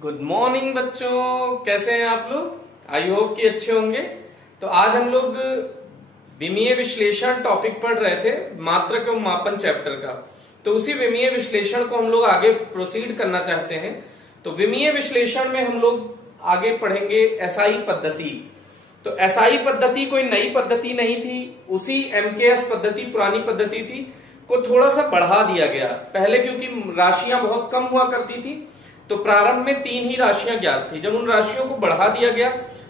Good morning बच्चों, कैसे हैं आप लोग। आई होप कि अच्छे होंगे। तो आज हम लोग विमीय विश्लेषण टॉपिक पढ़ रहे थे, मात्रक एवं मापन चैप्टर का। तो उसी विमीय विश्लेषण को हम लोग आगे प्रोसीड करना चाहते हैं। तो विमीय विश्लेषण में हम लोग आगे पढ़ेंगे एसआई पद्धति। तो एसआई पद्धति कोई नई पद्धति नहीं थी, उसी एमकेएस पद्धति पुरानी पद्धति थी को थोड़ा सा बढ़ा दिया गया। पहले क्योंकि राशियां बहुत कम हुआ करती थी तो प्रारंभ में 3 ही राशियां ज्ञात थी। जब उन राशियों को बढ़ा दिया गया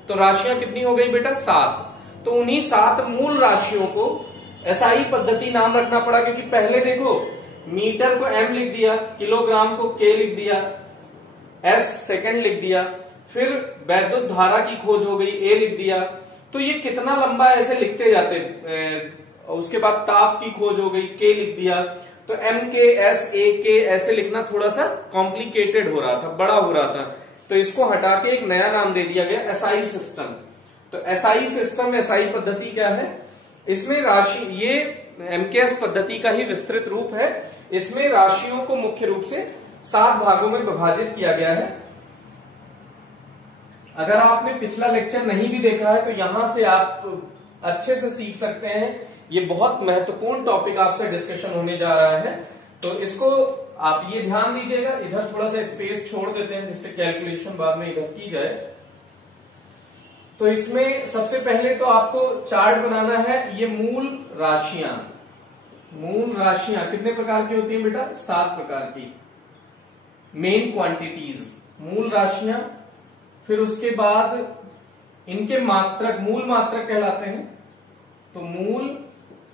तो राशियां कितनी हो गई बेटा, 7। तो उन्हीं 7 मूल राशियों को एसआई पद्धति नाम रखना पड़ा, क्योंकि पहले देखो मीटर को एम लिख दिया, किलोग्राम को के लिख दिया, एस सेकंड लिख दिया, फिर वैद्युत धारा की खोज हो गई, ए लिख दिया। तो ये कितना लंबा ऐसे लिखते जाते। उसके बाद ताप की खोज हो गई, के लिख दिया। तो एम के एस ए के ऐसे लिखना थोड़ा सा कॉम्प्लिकेटेड हो रहा था, बड़ा हो रहा था। तो इसको हटा के एक नया नाम दे दिया गया, एसआई सिस्टम। तो एसआई सिस्टम, एसआई पद्धति क्या है, इसमें राशि, ये एमकेएस पद्धति का ही विस्तृत रूप है। इसमें राशियों को मुख्य रूप से 7 भागों में विभाजित किया गया है। अगर आपने पिछला लेक्चर नहीं भी देखा है तो यहां से आप अच्छे से सीख सकते हैं। ये बहुत महत्वपूर्ण टॉपिक आपसे डिस्कशन होने जा रहा है, तो इसको आप ये ध्यान दीजिएगा। इधर थोड़ा सा स्पेस छोड़ देते हैं जिससे कैलकुलेशन बाद में इधर की जाए। तो इसमें सबसे पहले तो आपको चार्ट बनाना है। ये मूल राशियां कितने प्रकार की होती है बेटा, 7 प्रकार की। मेन क्वांटिटीज मूल राशियां, फिर उसके बाद इनके मात्रक, मूल मात्रक कहलाते हैं। तो मूल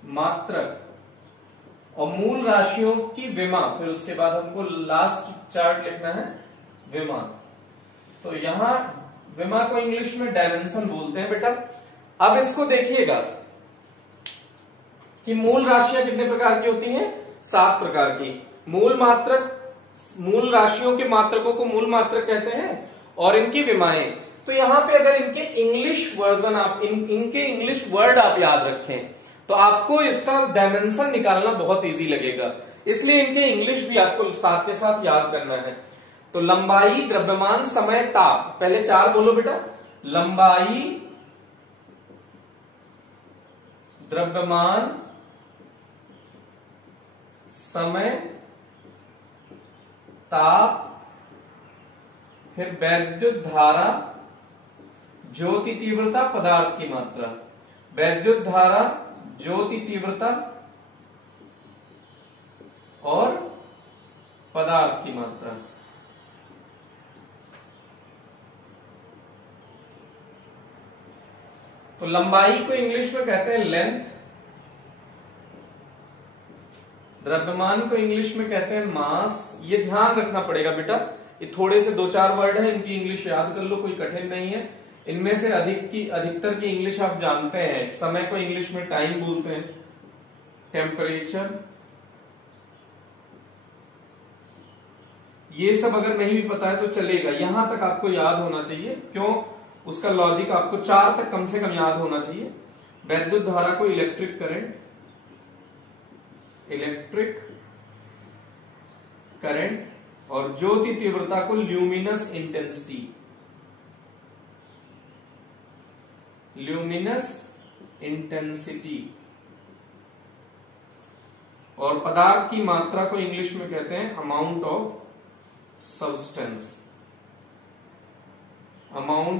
मात्रक और मूल राशियों की विमा, फिर उसके बाद हमको लास्ट चार्ट लिखना है विमा। तो यहां विमा को इंग्लिश में डायमेंशन बोलते हैं बेटा। अब इसको देखिएगा कि मूल राशियां कितने प्रकार की होती हैं, 7 प्रकार की। मूल मात्रक, मूल राशियों के मात्रकों को मूल मात्रक कहते हैं, और इनकी विमाएं। तो यहां पे अगर इनके इंग्लिश वर्जन आप इनके इंग्लिश वर्ड आप याद रखें तो आपको इसका डायमेंशन निकालना बहुत इजी लगेगा। इसलिए इनके इंग्लिश भी आपको साथ के साथ याद करना है। तो लंबाई, द्रव्यमान, समय, ताप। पहले 4 बोलो बेटा, लंबाई, द्रव्यमान, समय, ताप, फिर वैद्युत धारा, ज्योति तीव्रता, पदार्थ की मात्रा। वैद्युत धारा, ज्योति तीव्रता और पदार्थ की मात्रा। तो लंबाई को इंग्लिश में कहते हैं लेंथ, द्रव्यमान को इंग्लिश में कहते हैं मास। ये ध्यान रखना पड़ेगा बेटा, ये थोड़े से 2-4 वर्ड है, इनकी इंग्लिश याद कर लो, कोई कठिन नहीं है। इनमें से अधिकतर की इंग्लिश आप जानते हैं। समय को इंग्लिश में टाइम बोलते हैं, टेम्परेचर। ये सब अगर नहीं भी पता है तो चलेगा, यहां तक आपको याद होना चाहिए। क्यों, उसका लॉजिक आपको 4 तक कम से कम याद होना चाहिए। वैद्युत धारा को इलेक्ट्रिक करंट, और ज्योति तीव्रता को ल्यूमिनस इंटेंसिटी, और पदार्थ की मात्रा को इंग्लिश में कहते हैं अमाउंट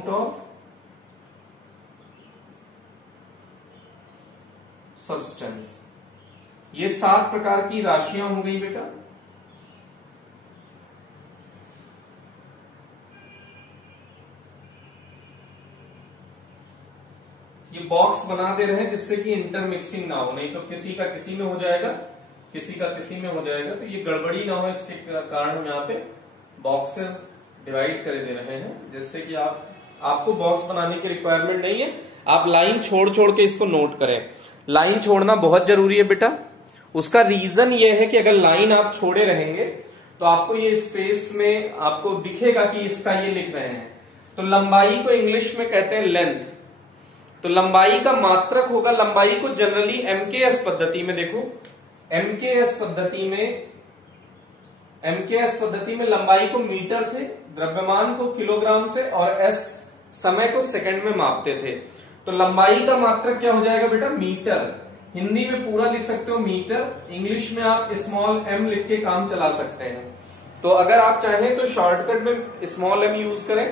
ऑफ सब्सटेंस। ये 7 प्रकार की राशियां हो गई बेटा। ये बॉक्स बना दे रहे हैं जिससे कि इंटरमिक्सिंग ना हो, नहीं तो किसी का किसी में हो जाएगा, किसी का किसी में हो जाएगा। तो ये गड़बड़ी ना हो, इसके कारण हम यहाँ पे बॉक्सेस डिवाइड कर दे रहे हैं, जिससे कि आपको बॉक्स बनाने की रिक्वायरमेंट नहीं है। आप लाइन छोड़ छोड़ के इसको नोट करें। लाइन छोड़ना बहुत जरूरी है बेटा। उसका रीजन ये है कि अगर लाइन आप छोड़े रहेंगे तो आपको ये स्पेस में आपको दिखेगा कि इसका ये लिख रहे हैं। तो लंबाई को इंग्लिश में कहते हैं लेंथ। तो लंबाई का मात्रक होगा, लंबाई को जनरली एमकेएस पद्धति में देखो, एमकेएस पद्धति में एमकेएस पद्धति में लंबाई को मीटर से, द्रव्यमान को किलोग्राम से और एस समय को सेकंड में मापते थे। तो लंबाई का मात्रक क्या हो जाएगा बेटा? मीटर। हिंदी में पूरा लिख सकते हो मीटर, इंग्लिश में आप स्मॉल एम लिख के काम चला सकते हैं। तो अगर आप चाहें तो शॉर्टकट में स्मॉल एम यूज करें।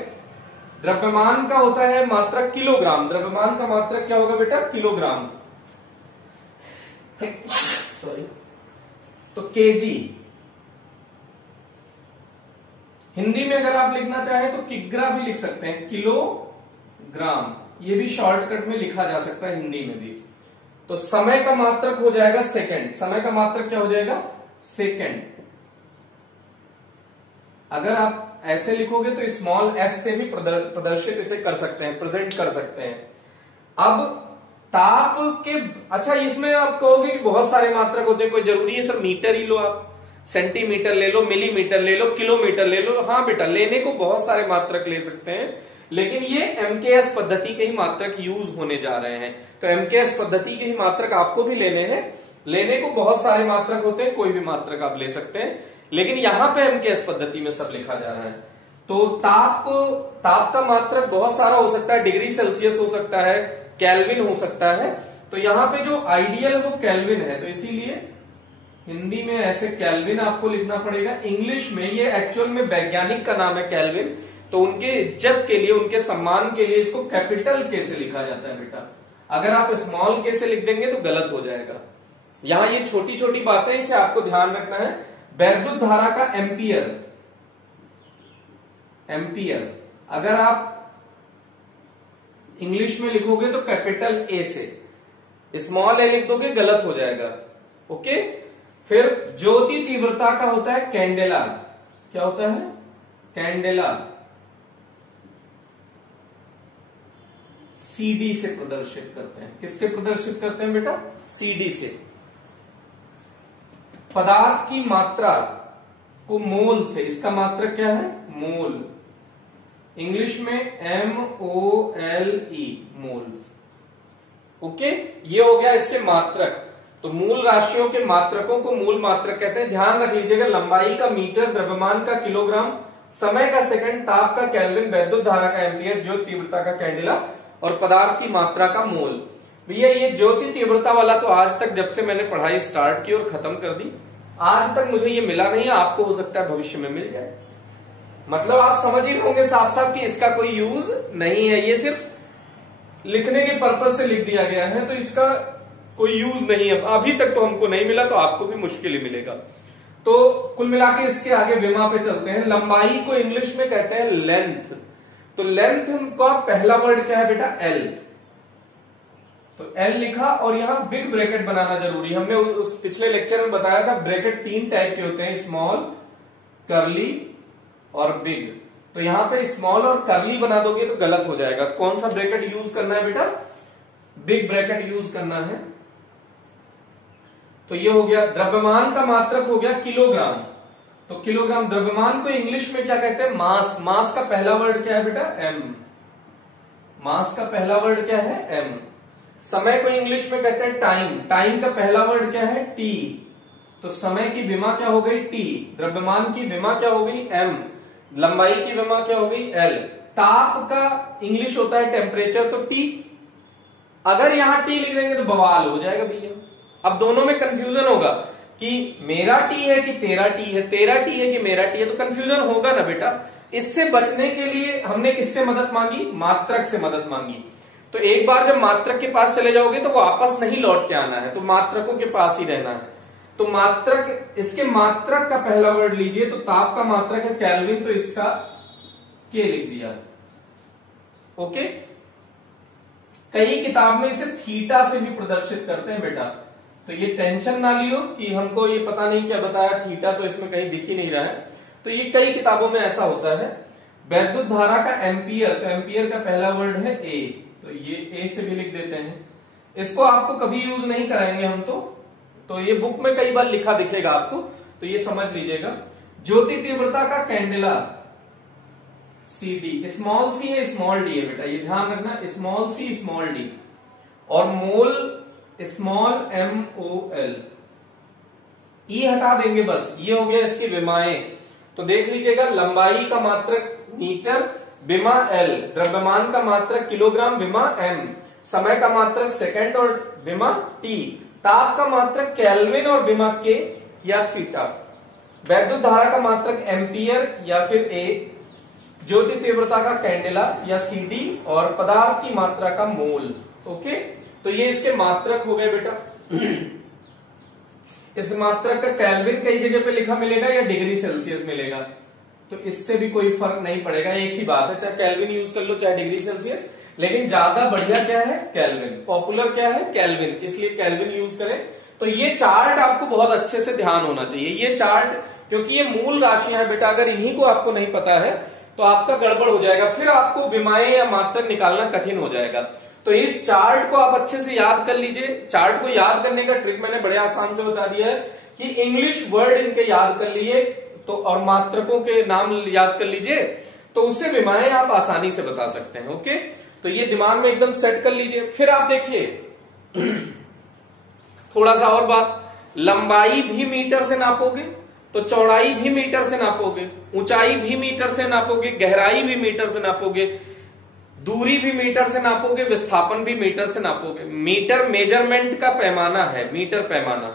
द्रव्यमान का होता है मात्रक किलोग्राम, द्रव्यमान का मात्रक क्या होगा बेटा? किलोग्राम। सॉरी, तो केजी। हिंदी में अगर आप लिखना चाहें तो किग्रा भी लिख सकते हैं, किलोग्राम, ये भी शॉर्टकट में लिखा जा सकता है हिंदी में भी। तो समय का मात्रक हो जाएगा सेकंड, समय का मात्रक क्या हो जाएगा? सेकंड। अगर आप ऐसे लिखोगे तो स्मॉल एस से भी प्रदर्शित इसे कर सकते हैं, प्रेजेंट कर सकते हैं। अब ताप के, अच्छा इसमें आप कहोगे कि बहुत सारे मात्रक होते हैं, कोई जरूरी है सर मीटर ही लो आप? सेंटीमीटर ले लो, मिलीमीटर ले लो, किलोमीटर ले लो। हाँ बेटा, लेने को बहुत सारे मात्रक ले सकते हैं, लेकिन ये एमकेएस पद्धति के ही मात्रक यूज होने जा रहे हैं। तो एमकेएस पद्धति के ही मात्रक आपको भी लेने हैं। लेने को बहुत सारे मात्रक होते हैं, कोई भी मात्रक आप ले सकते हैं, लेकिन यहां पे एमकेएस पद्धति में सब लिखा जा रहा है। तो ताप का मात्रक बहुत सारा हो सकता है, डिग्री सेल्सियस हो सकता है, केल्विन हो सकता है। तो यहां पे जो आइडियल वो केल्विन है, तो इसीलिए हिंदी में ऐसे केल्विन आपको लिखना पड़ेगा। इंग्लिश में ये एक्चुअल में वैज्ञानिक का नाम है केल्विन, तो उनके इज्जत के लिए, उनके सम्मान के लिए इसको कैपिटल के से लिखा जाता है बेटा। अगर आप स्मॉल के से लिख देंगे तो गलत हो जाएगा। यहां ये छोटी छोटी बातें, इसे आपको ध्यान रखना है। वैद्युत धारा का एम्पियर, एम्पियर अगर आप इंग्लिश में लिखोगे तो कैपिटल ए से, स्मॉल ए लिख दोगे गलत हो जाएगा। ओके। फिर ज्योति तीव्रता का होता है कैंडेला। क्या होता है? कैंडेला। सीडी से प्रदर्शित करते हैं। किससे प्रदर्शित करते हैं बेटा? सीडी से। पदार्थ की मात्रा को मोल से, इसका मात्रक क्या है? मोल। इंग्लिश में MOLE, मोल। ओके, ये हो गया इसके मात्रक। तो मूल राशियों के मात्रकों को मूल मात्रक कहते हैं। ध्यान रख लीजिएगा, लंबाई का मीटर, द्रव्यमान का किलोग्राम, समय का सेकंड, ताप का केल्विन, वैद्युत धारा का एम्पियर, ज्योति तीव्रता का कैंडेला और पदार्थ की मात्रा का मोल। भैया ये ज्योति तीव्रता वाला तो आज तक जब से मैंने पढ़ाई स्टार्ट की और खत्म कर दी, आज तक मुझे ये मिला नहीं है। आपको हो सकता है भविष्य में मिल जाए। मतलब आप समझ ही होंगे साफ साफ कि इसका कोई यूज नहीं है, ये सिर्फ लिखने के पर्पज से लिख दिया गया है, तो इसका कोई यूज नहीं है। अभी तक तो हमको नहीं मिला, तो आपको भी मुश्किल ही मिलेगा। तो कुल मिला के इसके आगे विमा पे चलते हैं। लंबाई को इंग्लिश में कहते हैं लेंथ। तो लेंथ का पहला वर्ड क्या है बेटा? एल। तो एल लिखा और यहां बिग ब्रैकेट बनाना जरूरी है। हमने उस पिछले लेक्चर में बताया था ब्रैकेट 3 टाइप के होते हैं, स्मॉल, कर्ली और बिग। तो यहां पे स्मॉल और कर्ली बना दोगे तो गलत हो जाएगा। तो कौन सा ब्रैकेट यूज करना है बेटा? बिग ब्रैकेट यूज करना है। तो ये हो गया। द्रव्यमान का मात्रक हो गया किलोग्राम। तो किलोग्राम। द्रव्यमान को इंग्लिश में क्या कहते हैं? मास। मास का पहला वर्ड क्या है बेटा? एम। मास का पहला वर्ड क्या है? एम। समय को इंग्लिश में कहते हैं टाइम। टाइम का पहला वर्ड क्या है? टी। तो समय की विमा क्या हो गई? टी। द्रव्यमान की विमा क्या हो गई? एम। लंबाई की विमा क्या हो गई? एल। ताप का इंग्लिश होता है टेम्परेचर, तो टी। अगर यहां टी लिख देंगे तो बवाल हो जाएगा भैया। अब दोनों में कंफ्यूजन होगा कि मेरा टी है कि तेरा टी है, तेरा टी है कि मेरा टी है, तो कंफ्यूजन होगा ना बेटा। इससे बचने के लिए हमने किससे मदद मांगी? मात्रक से मदद मांगी। तो एक बार जब मात्रक के पास चले जाओगे तो वापस नहीं लौट के आना है, तो मात्रकों के पास ही रहना है। तो मात्रक, इसके मात्रक का पहला वर्ड लीजिए। तो ताप का मात्रक है केल्विन, तो इसका के लिख दिया। ओके। कई किताब में इसे थीटा से भी प्रदर्शित करते हैं बेटा। तो ये टेंशन ना लियो कि हमको ये पता नहीं क्या बताया थीटा, तो इसमें कहीं दिख ही नहीं रहा है। तो ये कई किताबों में ऐसा होता है। वैद्युत धारा का एम्पियर, तो एम्पियर का पहला वर्ड है ए, तो ये ए से भी लिख देते हैं। इसको आपको कभी यूज नहीं कराएंगे हम, तो ये बुक में कई बार लिखा दिखेगा आपको, तो ये समझ लीजिएगा। ज्योति तीव्रता का candela, C D. Small C है, स्मॉल डी है बेटा, ये ध्यान रखना। Small C, small D. और मोल स्मॉल MOL। ई हटा देंगे बस, ये हो गया इसकी विमाएं। तो देख लीजिएगा, लंबाई का मात्रक मीटर, विमा एल, द्रव्यमान का मात्रक किलोग्राम, विमा एम, समय का मात्रक सेकंड और विमा टी, ताप का मात्रक केल्विन और विमा के या थीटा, वैद्युत धारा का मात्रक एम्पियर या फिर ए, ज्योति तीव्रता का कैंडेला या सीडी, और पदार्थ की मात्रा का मोल। ओके, तो ये इसके मात्रक हो गए बेटा। इस मात्रक का केल्विन कई जगह पे लिखा मिलेगा या डिग्री सेल्सियस मिलेगा, तो इससे भी कोई फर्क नहीं पड़ेगा, एक ही बात है, चाहे केल्विन यूज कर लो चाहे डिग्री सेल्सियस, लेकिन ज्यादा बढ़िया क्या है, केल्विन। पॉपुलर क्या है, केल्विन, इसलिए केल्विन यूज करें। तो ये चार्ट आपको बहुत अच्छे से ध्यान होना चाहिए, ये चार्ट, क्योंकि ये मूल राशियां हैं बेटा, अगर इन्हीं को आपको नहीं पता है तो आपका गड़बड़ हो जाएगा, फिर आपको विमाएं या मात्रक निकालना कठिन हो जाएगा। तो इस चार्ट को आप अच्छे से याद कर लीजिए। चार्ट को याद करने का ट्रिक मैंने बड़े आसान से बता दिया है कि इंग्लिश वर्ड इनके याद कर लिए तो, और मात्रकों के नाम याद कर लीजिए, तो उससे विमाएं आप आसानी से बता सकते हैं। ओके, तो ये दिमाग में एकदम सेट कर लीजिए। फिर आप देखिए थोड़ा सा और बात, लंबाई भी मीटर से नापोगे तो चौड़ाई भी मीटर से नापोगे, ऊंचाई भी मीटर से नापोगे, गहराई भी मीटर से नापोगे, दूरी भी मीटर से नापोगे, विस्थापन भी मीटर से नापोगे। मीटर मेजरमेंट का पैमाना है, मीटर पैमाना।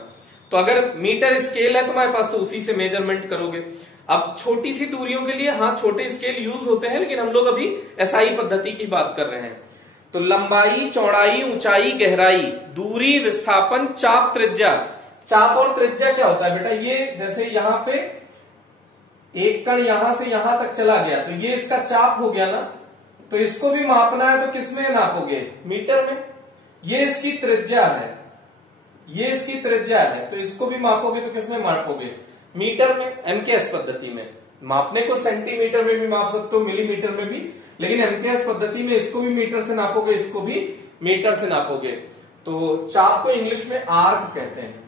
तो अगर मीटर स्केल है तुम्हारे पास तो उसी से मेजरमेंट करोगे। अब छोटी सी दूरियों के लिए हाँ छोटे स्केल यूज होते हैं, लेकिन हम लोग अभी एसआई पद्धति की बात कर रहे हैं। तो लंबाई, चौड़ाई, ऊंचाई, गहराई, दूरी, विस्थापन, चाप, त्रिज्या। चाप और त्रिज्या क्या होता है बेटा, ये जैसे यहां पे एक कण यहां से यहां तक चला गया तो ये इसका चाप हो गया ना, तो इसको भी मापना है तो किसमें नापोगे, मीटर में। ये इसकी त्रिज्या है, ये इसकी त्रिज्या है, तो इसको भी मापोगे तो किसमें मापोगे, मीटर में। एमकेएस पद्धति में मापने को सेंटीमीटर में भी माप सकते हो, मिलीमीटर में भी, लेकिन एमकेएस पद्धति में इसको भी मीटर से नापोगे, इसको भी मीटर से नापोगे। तो चाप को इंग्लिश में आर्क कहते हैं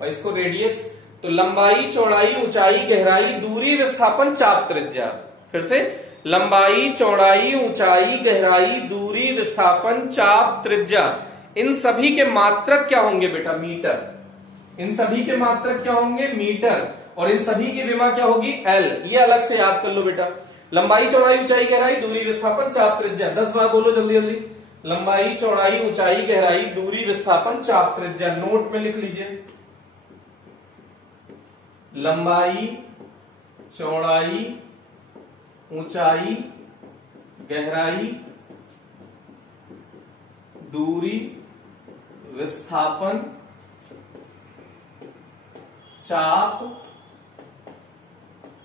और इसको रेडियस। तो लंबाई, चौड़ाई, ऊंचाई, गहराई, दूरी, विस्थापन, चाप, त्रिज्या। फिर से लंबाई, चौड़ाई, ऊंचाई, गहराई, दूरी, विस्थापन, चाप, त्रिज्या, इन सभी के मात्रक क्या होंगे बेटा, मीटर। इन सभी के मात्रक क्या होंगे, मीटर, और इन सभी की विमा क्या होगी, एल। ये अलग से याद कर लो बेटा, लंबाई, चौड़ाई, ऊंचाई, गहराई, दूरी, विस्थापन, चाप, त्रिज्या। 10 बार बोलो जल्दी जल्दी, लंबाई, चौड़ाई, ऊंचाई, गहराई, दूरी, विस्थापन, चाप, त्रिज्या। नोट में लिख लीजिए, लंबाई, चौड़ाई, ऊंचाई, गहराई, दूरी, विस्थापन, चाप,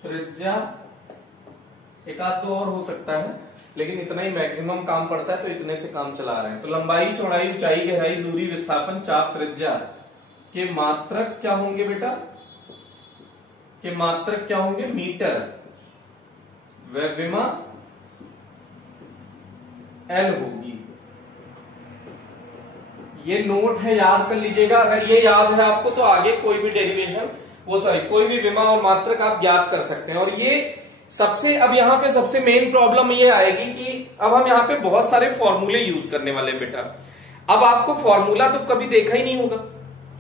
त्रिज्या। एक आध दो और हो सकता है, लेकिन इतना ही मैक्सिमम काम पड़ता है तो इतने से काम चला रहे हैं। तो लंबाई, चौड़ाई, ऊंचाई, गहराई, दूरी, विस्थापन, चाप, त्रिज्या के मात्रक क्या होंगे बेटा, के मात्रक क्या होंगे, मीटर, व विमा एल होगी। ये नोट है, याद कर लीजिएगा। अगर ये याद है आपको तो आगे कोई भी डेरिवेशन कोई भी विमा और मात्रक आप ज्ञात कर सकते हैं। और ये सबसे, अब यहाँ पे सबसे मेन प्रॉब्लम ये आएगी कि अब हम यहाँ पे बहुत सारे फॉर्मूले यूज करने वाले बेटा। अब आपको फॉर्मूला तो कभी देखा ही नहीं होगा,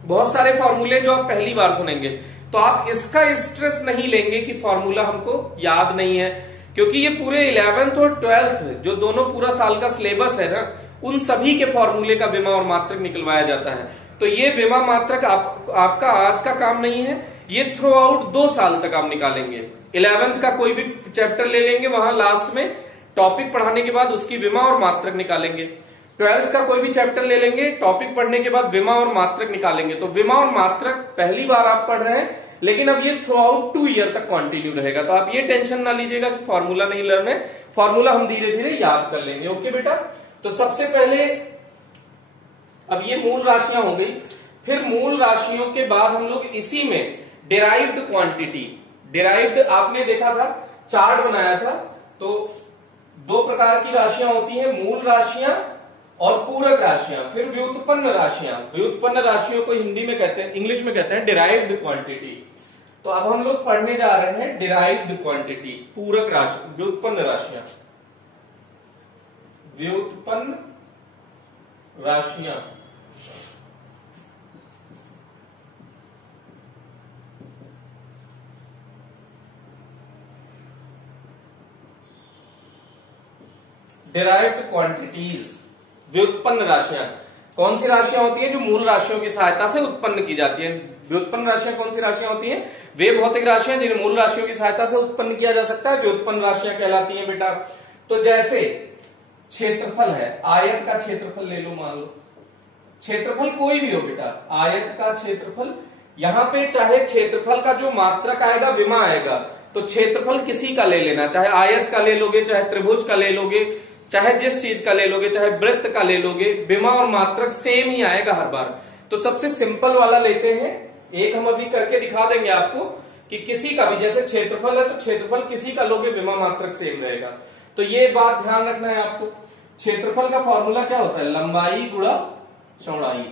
बहुत सारे फॉर्मूले जो आप पहली बार सुनेंगे, तो आप इसका स्ट्रेस नहीं लेंगे कि फॉर्मूला हमको याद नहीं है, क्योंकि ये पूरे 11th और 12th जो दोनों पूरा साल का सिलेबस है ना, उन सभी के फॉर्मूले का विमा और मात्रक निकलवाया जाता है। तो ये विमा मात्रक आपका आज का काम नहीं है, ये थ्रू आउट 2 साल तक आप निकालेंगे। 11th का कोई भी चैप्टर ले लेंगे, वहां लास्ट में टॉपिक पढ़ाने के बाद उसकी विमा और मात्रक निकालेंगे। 12th का कोई भी चैप्टर ले लेंगे, टॉपिक पढ़ने के बाद विमा और मात्रक निकालेंगे। तो विमा और मात्रक पहली बार आप पढ़ रहे हैं, लेकिन अब ये थ्रू आउट 2 ईयर तक कंटिन्यू रहेगा। तो आप ये टेंशन ना लीजिएगा कि फॉर्मूला नहीं लर्न है, फॉर्मूला हम धीरे धीरे याद कर लेंगे। ओके बेटा, तो सबसे पहले अब ये मूल राशियां हो गई। फिर मूल राशियों के बाद हम लोग इसी में डिराइव्ड क्वांटिटी, डिराइव्ड आपने देखा था, चार्ट बनाया था। तो 2 प्रकार की राशियां होती हैं, मूल राशियां और पूरक राशियां। फिर व्युत्पन्न राशियां, व्युत्पन्न राशियों को हिंदी में कहते हैं, इंग्लिश में कहते हैं डिराइव्ड क्वांटिटी। तो अब हम लोग पढ़ने जा रहे हैं डिराइव्ड क्वांटिटी, पूरक राशि, व्युत्पन्न राशियां, व्युत्पन्न राशियां। डिराइव्ड क्वांटिटीज, व्युत्पन्न राशियां। कौन सी राशियां होती हैं जो मूल राशियों की सहायता से उत्पन्न की जाती है? व्युत्पन्न राशियां कौन सी राशियां होती हैं? वे भौतिक राशियां जिन्हें मूल राशियों की सहायता से उत्पन्न किया जा सकता है, व्युत्पन्न राशियां कहलाती हैं बेटा। तो जैसे क्षेत्रफल है, आयत का क्षेत्रफल ले लो, मान लो क्षेत्रफल कोई भी हो बेटा, आयत का क्षेत्रफल, यहां पे चाहे क्षेत्रफल का जो मात्रक आएगा विमा आएगा, तो क्षेत्रफल किसी का ले लेना, चाहे आयत का ले लोगे, चाहे त्रिभुज का ले लोगे, चाहे जिस चीज का ले लोगे, चाहे वृत्त का ले लोगे, विमा और मात्रक सेम ही आएगा हर बार। तो सबसे सिंपल वाला लेते हैं, एक हम अभी करके दिखा देंगे आपको कि किसी का भी, जैसे क्षेत्रफल है तो क्षेत्रफल किसी का लोगे विमा मात्रक सेम रहेगा। तो ये बात ध्यान रखना है आपको। क्षेत्रफल का फॉर्मूला क्या होता है? लंबाई गुणा चौड़ाई।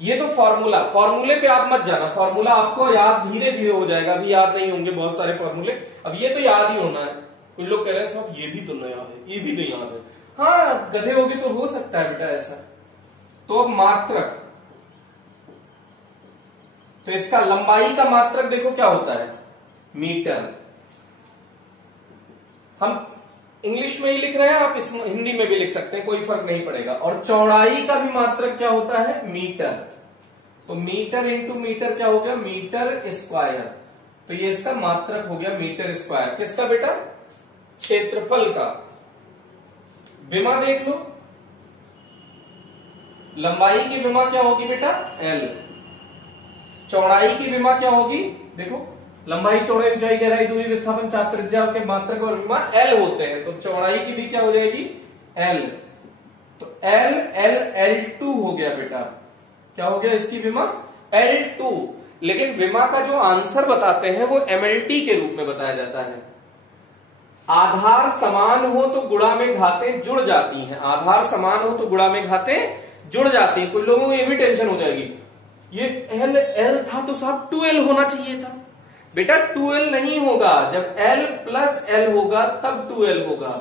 ये तो फॉर्मूले पे आप मत जाना, फॉर्मूला आपको याद धीरे धीरे हो जाएगा, अभी याद नहीं होंगे बहुत सारे फॉर्मूले, अब ये तो याद ही होना है। कुछ लोग कह रहे हैं साहब ये भी तो नहीं याद है, ये भी नहीं याद है। हाँ, गधे होगे तो हो सकता है बेटा ऐसा। तो अब मात्रक, तो इसका लंबाई का मात्रक देखो क्या होता है? मीटर। हम इंग्लिश में ही लिख रहे हैं, आप इस हिंदी में भी लिख सकते हैं, कोई फर्क नहीं पड़ेगा। और चौड़ाई का भी मात्रक क्या होता है? मीटर। तो मीटर इंटू मीटर क्या हो गया? Metre square. तो ये इसका मात्रक हो गया मीटर स्क्वायर। किसका बेटा? क्षेत्रफल का। विमा देख लो, लंबाई की विमा क्या होगी बेटा? एल। चौड़ाई की विमा क्या होगी? देखो, लंबाई, चौड़ाई, ऊंचाई, गहराई, दूरी, विस्थापन, चाप, त्रिज्या के मात्रक और विमा एल होते हैं, तो चौड़ाई की भी क्या हो जाएगी? एल। तो एल एल L2 हो गया बेटा। क्या हो गया इसकी विमा? L2। लेकिन विमा का जो आंसर बताते हैं वो MLT के रूप में बताया जाता है। आधार समान हो तो गुणा में घातें जुड़ जाती हैं, आधार समान हो तो गुणा में घातें जुड़ जाती हैं। कुछ लोगों को ये भी टेंशन हो जाएगी, ये L था तो साहब 2L होना चाहिए था। बेटा 2L नहीं होगा, जब L प्लस L होगा तब 2L होगा।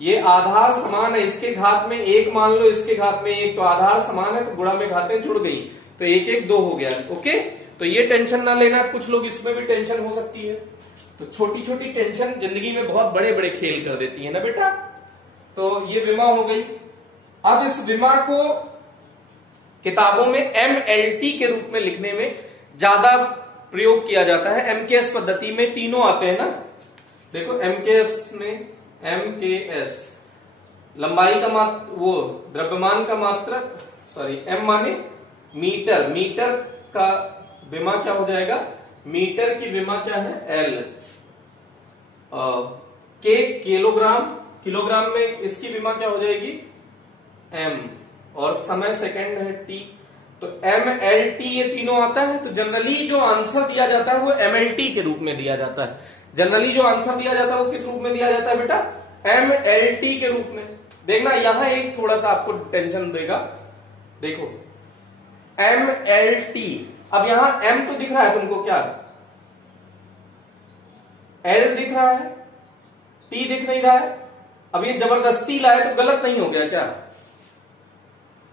ये आधार समान है, इसके घात में 1 मान लो, इसके घात में 1, तो आधार समान है तो गुणा में घातें जुड़ गई, तो 1 1 2 हो गया। ओके, तो ये टेंशन ना लेना, कुछ लोग इसमें भी टेंशन हो सकती है। तो छोटी छोटी टेंशन जिंदगी में बहुत बड़े बड़े खेल कर देती है ना बेटा। तो ये विमा हो गई। अब इस विमा को किताबों में MLT के रूप में लिखने में ज्यादा प्रयोग किया जाता है। MKS पद्धति में तीनों आते हैं ना, देखो MKS में, MKS लंबाई का मात्रक, वो द्रव्यमान का मात्रक, सॉरी M माने मीटर, मीटर का विमा क्या हो जाएगा? मीटर की विमा क्या है? L। K किलोग्राम, किलोग्राम में इसकी विमा क्या हो जाएगी? M। और समय सेकंड है T, तो MLT ये तीनों आता है। तो जनरली जो आंसर दिया जाता है वो MLT के रूप में दिया जाता है। जनरली जो आंसर दिया जाता है वो किस रूप में दिया जाता है बेटा? MLT के रूप में। देखना यहां एक थोड़ा सा आपको टेंशन देगा, देखो MLT। अब यहां M तो दिख रहा है तुमको, क्या L दिख रहा है, T दिख नहीं रहा है। अब ये जबरदस्ती लाए तो गलत नहीं हो गया क्या?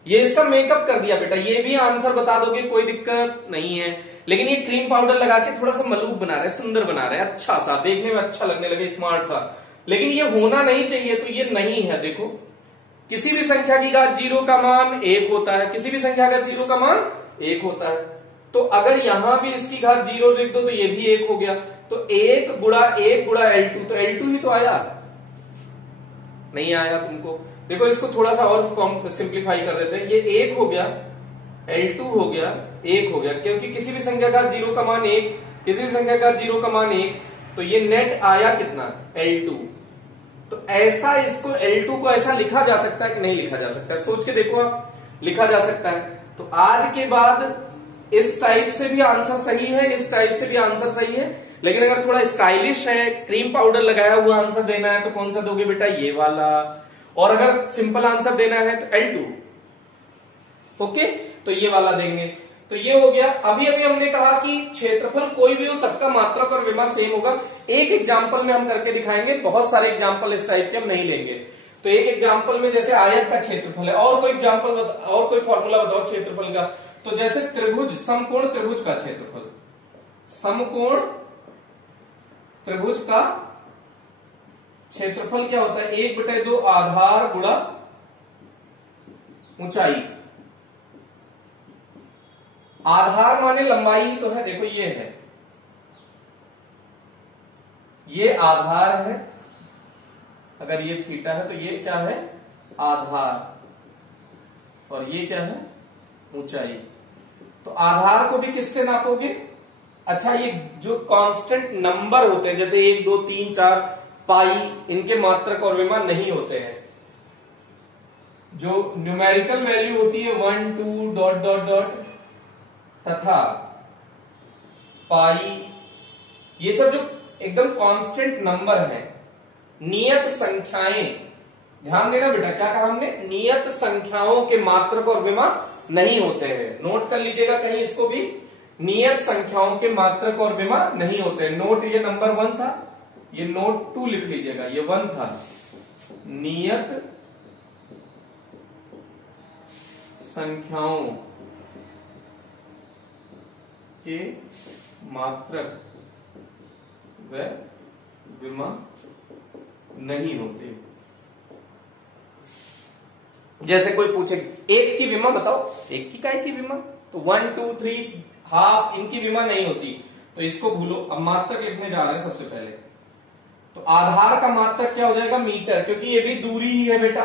ये इसका मेकअप कर दिया बेटा, ये भी आंसर बता दोगे कोई दिक्कत नहीं है। लेकिन ये क्रीम पाउडर लगा के थोड़ा सा मलूक बना रहे, सुंदर बना रहे, अच्छा सा देखने में अच्छा लगने लगे, स्मार्ट सा। लेकिन ये होना नहीं चाहिए, तो ये नहीं है। देखो, किसी भी संख्या की घात 0 का मान 1 होता है, किसी भी संख्या का 0 का मान 1 होता है। तो अगर यहां भी इसकी घात 0 लिख दो तो ये भी 1 हो गया। तो 1 गुणा L2, तो L2 ही तो आया, नहीं आया तुमको। देखो इसको थोड़ा सा और सिंप्लीफाई कर देते हैं, ये 1 हो गया, L2 हो गया, 1 हो गया, क्योंकि किसी भी संख्या का 0 का मान 1, किसी भी संख्या का 0 का मान 1, तो ये नेट आया कितना? L2। तो ऐसा इसको L2 को ऐसा लिखा जा सकता है कि नहीं लिखा जा सकता है? सोच के देखो आप, लिखा जा सकता है। तो आज के बाद इस टाइप से भी आंसर सही है, इस टाइप से भी आंसर सही है। लेकिन अगर थोड़ा स्टाइलिश है, क्रीम पाउडर लगाया हुआ आंसर देना है तो कौन सा दोगे बेटा? ये वाला। और अगर सिंपल आंसर देना है तो L2। ओके, तो ये वाला देंगे। तो ये हो गया। अभी अभी हमने कहा कि क्षेत्रफल कोई भी हो, सबका मात्रक और विमा सेम होगा। एक एग्जांपल में हम करके दिखाएंगे, बहुत सारे एग्जांपल इस टाइप के हम नहीं लेंगे। तो एक एग्जांपल में जैसे आयत का क्षेत्रफल है, और कोई एग्जांपल और कोई फॉर्मूला बताओ क्षेत्रफल का। तो जैसे त्रिभुज, समकोण त्रिभुज का क्षेत्रफल, समकोण त्रिभुज का क्षेत्रफल क्या होता है, 1/2 आधार गुणा ऊंचाई। आधार माने लंबाई ही तो है, देखो ये है, ये आधार है, अगर ये थीटा है तो ये क्या है, आधार, और ये क्या है, ऊंचाई। तो आधार को भी किससे नापोगे, अच्छा ये जो कांस्टेंट नंबर होते हैं जैसे 1 2 3 4 पाई, इनके मात्रक और विमा नहीं होते हैं। जो न्यूमेरिकल वैल्यू होती है 1 2 डॉट डॉट डॉट तथा पाई, ये सब जो एकदम कांस्टेंट नंबर है, नियत संख्याएं, ध्यान देना बेटा, क्या कहा हमने, नियत संख्याओं के मात्रक और विमा नहीं होते हैं। नोट कर लीजिएगा कहीं इसको भी, नियत संख्याओं के मात्रक और विमा नहीं होते हैं। नोट ये नंबर 1 था, ये नोट 2 लिख लीजिएगा, ये 1 था, नियत संख्याओं के मात्रक व विमा नहीं होते। जैसे कोई पूछे 1 की विमा बताओ, 1 की काय की विमा, तो 1 2 3 हाफ, इनकी विमा नहीं होती, तो इसको भूलो। अब मात्रक लिखने जा रहे हैं सबसे पहले, तो आधार का मात्रक क्या हो जाएगा, मीटर, क्योंकि ये भी दूरी ही है बेटा।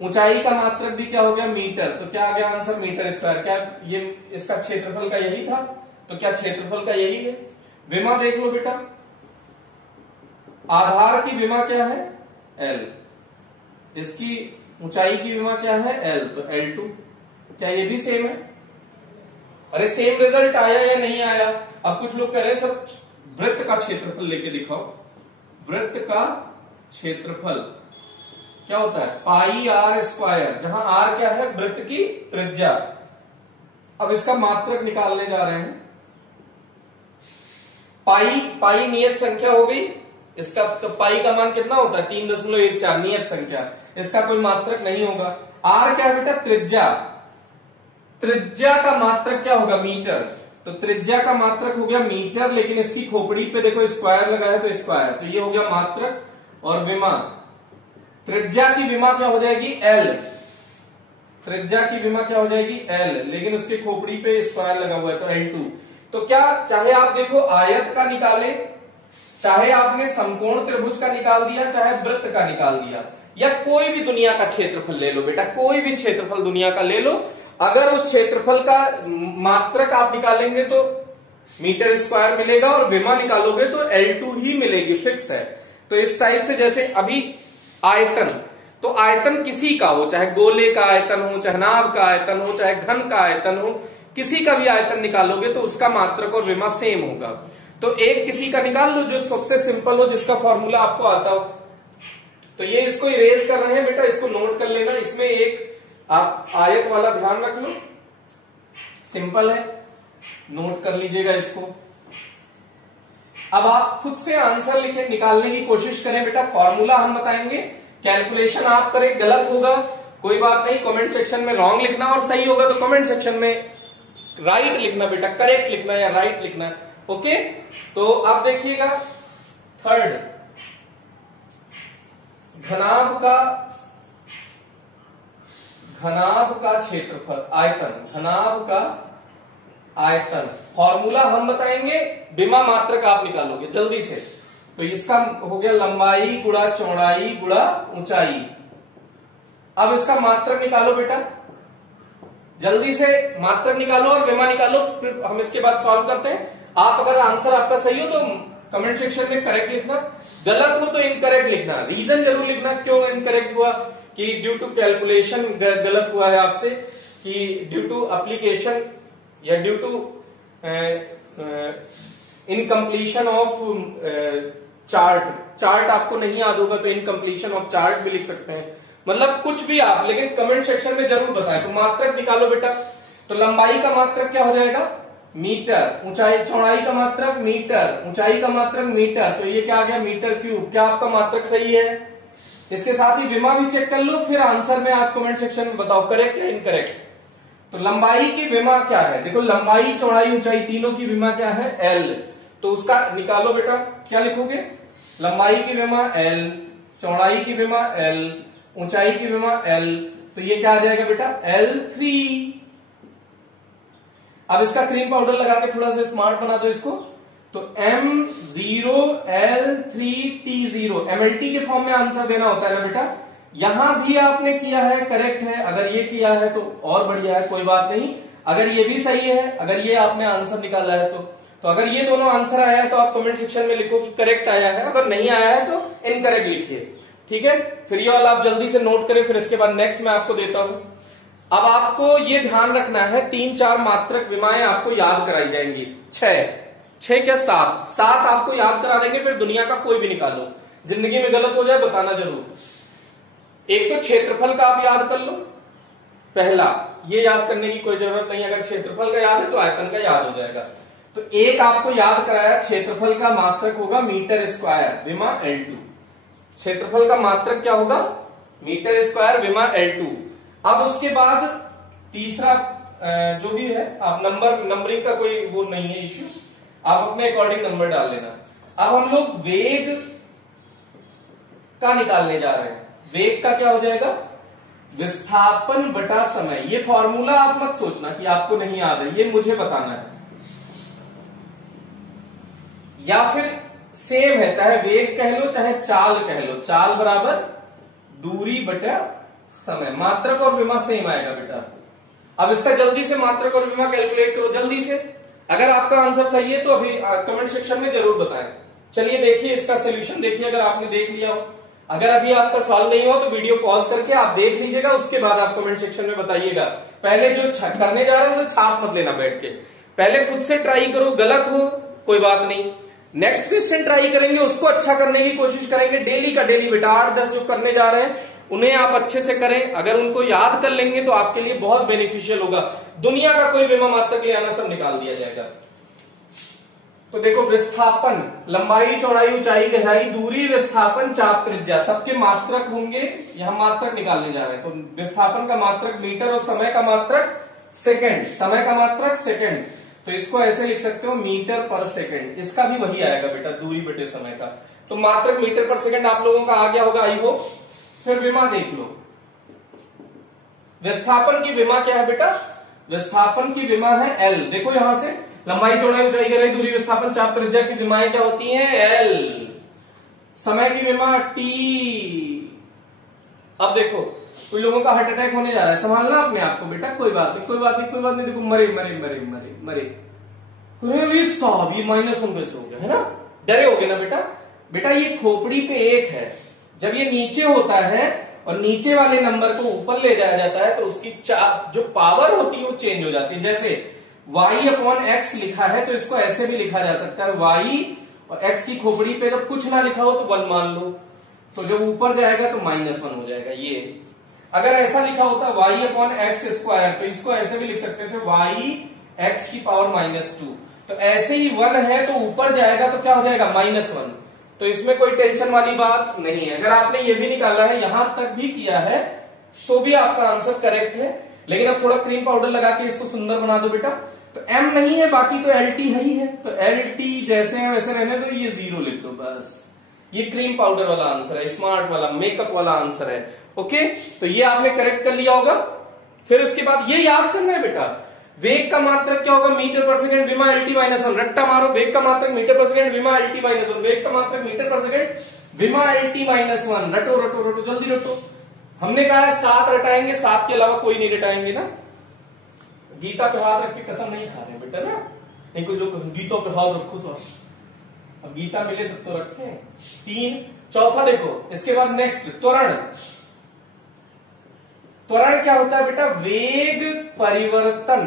ऊंचाई का मात्रक भी क्या हो गया, मीटर, तो क्या आ गया आंसर, मीटर स्क्वायर। क्या ये इसका क्षेत्रफल का यही था, तो क्या क्षेत्रफल का यही है। विमा देख लो बेटा, आधार की विमा क्या है, L, इसकी ऊंचाई की विमा क्या है, L, तो L2। क्या ये भी सेम है, अरे सेम रिजल्ट आया या नहीं आया। अब कुछ लोग कह रहे हैं सर वृत्त का क्षेत्रफल लेके दिखाओ। वृत्त का क्षेत्रफल क्या होता है, पाई आर स्क्वायर, जहां आर क्या है, वृत्त की त्रिज्या। अब इसका मात्रक निकालने जा रहे हैं। पाई नियत संख्या हो गई, इसका तो पाई का मान कितना होता है, 3.14 नियत संख्या, इसका कोई मात्रक नहीं होगा। आर क्या है बेटा, त्रिज्या, त्रिज्या का मात्रक क्या होगा, मीटर, तो त्रिज्या का मात्रक हो गया मीटर, लेकिन इसकी खोपड़ी पे देखो स्क्वायर लगा है, तो स्क्वायर, तो ये हो गया मात्रक। और विमा, त्रिज्या की विमा क्या हो जाएगी, L, त्रिज्या की विमा क्या हो जाएगी, L, लेकिन उसकी खोपड़ी पे स्क्वायर लगा हुआ है, तो L2। तो क्या, चाहे आप देखो आयत का निकाले, चाहे आपने समकोण त्रिभुज का निकाल दिया, चाहे वृत्त का निकाल दिया, या कोई भी दुनिया का क्षेत्रफल ले लो बेटा, कोई भी क्षेत्रफल दुनिया का ले लो, अगर उस क्षेत्रफल का मात्रक आप निकालेंगे तो मीटर स्क्वायर मिलेगा, और विमा निकालोगे तो L2 ही मिलेगी, फिक्स है। तो इस टाइप से, जैसे अभी आयतन, तो आयतन किसी का हो, चाहे गोले का आयतन हो, चाहे नाव का आयतन हो, चाहे घन का आयतन हो, किसी का भी आयतन निकालोगे तो उसका मात्रक और विमा सेम होगा। तो एक किसी का निकाल लो जो सबसे सिंपल हो, जिसका फॉर्मूला आपको आता हो। तो ये इसको इरेज कर रहे हैं बेटा, इसको नोट कर लेना। इसमें एक आप आयत वाला ध्यान रख लो, सिंपल है, नोट कर लीजिएगा इसको। अब आप खुद से आंसर लिखे, निकालने की कोशिश करें बेटा। फॉर्मूला हम बताएंगे, कैलकुलेशन आप करें, गलत होगा कोई बात नहीं, कमेंट सेक्शन में रॉन्ग लिखना, और सही होगा तो कमेंट सेक्शन में राइट लिखना बेटा, करेक्ट लिखना या राइट लिखना। ओके, तो अब देखिएगा थर्ड, घनाभ का क्षेत्रफल, आयतन, घनाभ का आयतन, फॉर्मूला हम बताएंगे, विमा मात्रक आप निकालोगे जल्दी से। तो इसका हो गया लंबाई गुणा चौड़ाई गुणा ऊंचाई। अब इसका मात्रक निकालो बेटा, जल्दी से मात्रक निकालो और विमा निकालो, फिर हम इसके बाद सॉल्व करते हैं। आप अगर आंसर आपका सही हो तो कमेंट सेक्शन में करेक्ट लिखना, गलत हो तो इनकरेक्ट लिखना, रीजन जरूर लिखना क्यों इनकरेक्ट हुआ, कि ड्यू टू कैलकुलेशन गलत हुआ है आपसे, कि ड्यू टू एप्लीकेशन या due to incompletion of chart आपको नहीं याद होगा तो इनकम्प्लीशन ऑफ चार्ट भी लिख सकते हैं, मतलब कुछ भी आप, लेकिन कमेंट सेक्शन में जरूर बताएं। तो मात्रक निकालो बेटा, तो लंबाई का मात्रक क्या हो जाएगा, मीटर, ऊंचाई चौड़ाई का मात्रक मीटर, ऊंचाई का मात्रक मीटर, तो ये क्या आ गया, मीटर क्यूब। क्या आपका मात्रक सही है? इसके साथ ही विमा भी चेक कर लो, फिर आंसर में आप कमेंट सेक्शन में बताओ करेक्ट या इनकरेक्ट। तो लंबाई की विमा क्या है, देखो लंबाई चौड़ाई ऊंचाई तीनों की विमा क्या है, L, तो उसका निकालो बेटा, क्या लिखोगे, लंबाई की विमा L, चौड़ाई की विमा L, ऊंचाई की विमा L, तो ये क्या आ जाएगा बेटा L3। अब इसका क्रीम पाउडर लगा के थोड़ा सा स्मार्ट बना दो इसको, तो M0L3T0 MLT के फॉर्म में आंसर देना होता है ना बेटा। यहां भी आपने किया है, करेक्ट है। अगर ये किया है तो और बढ़िया है, कोई बात नहीं। अगर ये भी सही है, अगर ये आपने आंसर निकाला है तो अगर ये दोनों आंसर आया है तो आप कमेंट सेक्शन में लिखो कि करेक्ट आया है, अगर नहीं आया है तो इनकरेक्ट लिखिए, ठीक है। फिर ये वाला आप जल्दी से नोट करें, फिर इसके बाद नेक्स्ट मैं आपको देता हूं। अब आपको ये ध्यान रखना है, 3-4 मात्रक विमाएं आपको याद कराई जाएंगी। 6 क्या 7 आपको याद करा देंगे, फिर दुनिया का कोई भी निकालो। जिंदगी में गलत हो जाए बताना जरूर। एक तो क्षेत्रफल का आप याद कर लो, पहला ये याद करने की कोई जरूरत नहीं, अगर क्षेत्रफल का याद है तो आयतन का याद हो जाएगा। तो एक आपको याद कराया, क्षेत्रफल का मात्रक होगा मीटर स्क्वायर विमा L2। क्षेत्रफल का मात्रक क्या होगा, मीटर स्क्वायर विमा L2। अब उसके बाद तीसरा जो भी है, आप नंबरिंग का कोई वो नहीं है इश्यू, आप अपने अकॉर्डिंग नंबर डाल लेना। अब हम लोग वेग का निकालने जा रहे हैं। वेग का क्या हो जाएगा, विस्थापन बटा समय। ये फॉर्मूला आप मत सोचना कि आपको नहीं याद है, ये मुझे बताना है। या फिर सेम है, चाहे वेग कह लो चाहे चाल कह लो, चाल बराबर दूरी बटा समय। मात्रक और विमा सेम आएगा बेटा। अब इसका जल्दी से मात्रक और विमा कैलकुलेट करो जल्दी से। अगर आपका आंसर सही है तो अभी कमेंट सेक्शन में जरूर बताएं। चलिए देखिए इसका सोल्यूशन देखिए, अगर आपने देख लिया हो। अगर अभी आपका सवाल नहीं हो तो वीडियो पॉज करके आप देख लीजिएगा, उसके बाद आप कमेंट सेक्शन में बताइएगा। पहले जो करने जा रहे हैं उसे छाप मत लेना बैठ के, पहले खुद से ट्राई करो, गलत हो कोई बात नहीं। नेक्स्ट क्वेश्चन ट्राई करेंगे, उसको अच्छा करने की कोशिश करेंगे। डेली का डेली बेटा 8-10 जो करने जा रहे हैं उन्हें आप अच्छे से करें। अगर उनको याद कर लेंगे तो आपके लिए बहुत बेनिफिशियल होगा। दुनिया का कोई विमा मात्रक ले आना, सब निकाल दिया जाएगा। तो देखो विस्थापन, लंबाई, चौड़ाई, ऊंचाई, गहराई, दूरी, विस्थापन, चाप, त्रिज्या, सबके मात्रक होंगे। यहां मात्रक निकालने जा रहे हैं। तो विस्थापन का मात्रक मीटर और समय का मात्रक सेकंड। समय का मात्रक सेकंड, तो इसको ऐसे लिख सकते हो मीटर पर सेकंड। इसका भी वही आएगा बेटा, दूरी बटे समय का। तो मात्रक मीटर पर सेकंड आप लोगों का आ गया होगा आई होप। फिर विमा देख लो, विस्थापन की विमा क्या है बेटा, विस्थापन की विमा है L। देखो यहां से लंबाई, चौड़ाई, ऊंचाई, गहराई, दूरी, विस्थापन, चाप, त्रिज्या की विमाएं क्या होती हैं L। समय की विमा T। अब देखो कोई लोगों का हार्ट अटैक होने जा रहा है, संभालना अपने आप को बेटा, कोई बात नहीं कोई बात नहीं कोई बात नहीं। देखो मरे मरे मरे मरे मरे, अरे साहब ये -1 कैसे हो गया, है ना, डरे हो गए ना बेटा। बेटा ये खोपड़ी पे 1 है, जब ये नीचे होता है और नीचे वाले नंबर को ऊपर ले जाया जाता है तो उसकी जो पावर होती है वो चेंज हो जाती है। जैसे y/x लिखा है तो इसको ऐसे भी लिखा जा सकता है, y और x की खोपड़ी पे जब कुछ ना लिखा हो तो 1 मान लो, तो जब ऊपर जाएगा तो -1 हो जाएगा। ये अगर ऐसा लिखा होता y/x², तो इसको ऐसे भी लिख सकते थे y(x की पावर -2। तो ऐसे ही 1 है तो ऊपर जाएगा तो क्या हो जाएगा -1। तो इसमें कोई टेंशन वाली बात नहीं है। अगर आपने ये भी निकाला है, यहां तक भी किया है, तो भी आपका आंसर करेक्ट है। लेकिन अब थोड़ा क्रीम पाउडर लगा के इसको सुंदर बना दो बेटा। तो M नहीं है, बाकी तो LT है ही है, तो LT जैसे है वैसे रहने दो, ये 0 लिख दो बस। ये क्रीम पाउडर वाला आंसर है, स्मार्ट वाला, मेकअप वाला आंसर है। ओके, तो ये आपने करेक्ट कर लिया होगा। फिर उसके बाद ये याद करना है बेटा, वेग का मात्रक क्या होगा, मीटर पर सेकंड विमा LT -1। रट्टा मारो, वेग का मात्रक मीटर पर सेकंड विमा LT -1, वेग का मात्रक मीटर पर सेकंड विमा LT -1। रटो रटो रटो, जल्दी रटो। हमने कहा है 7 रटाएंगे, 7 के अलावा कोई नहीं रटाएंगे ना। गीता पे हाथ रख के कसम नहीं खा रहे बेटा ना, नहीं कुछ जो गीता पे हाथ रखो सर, अब गीता मिले तब तो रखे। 3, चौथा देखो इसके बाद नेक्स्ट त्वरण। त्वरण क्या होता है बेटा, वेग परिवर्तन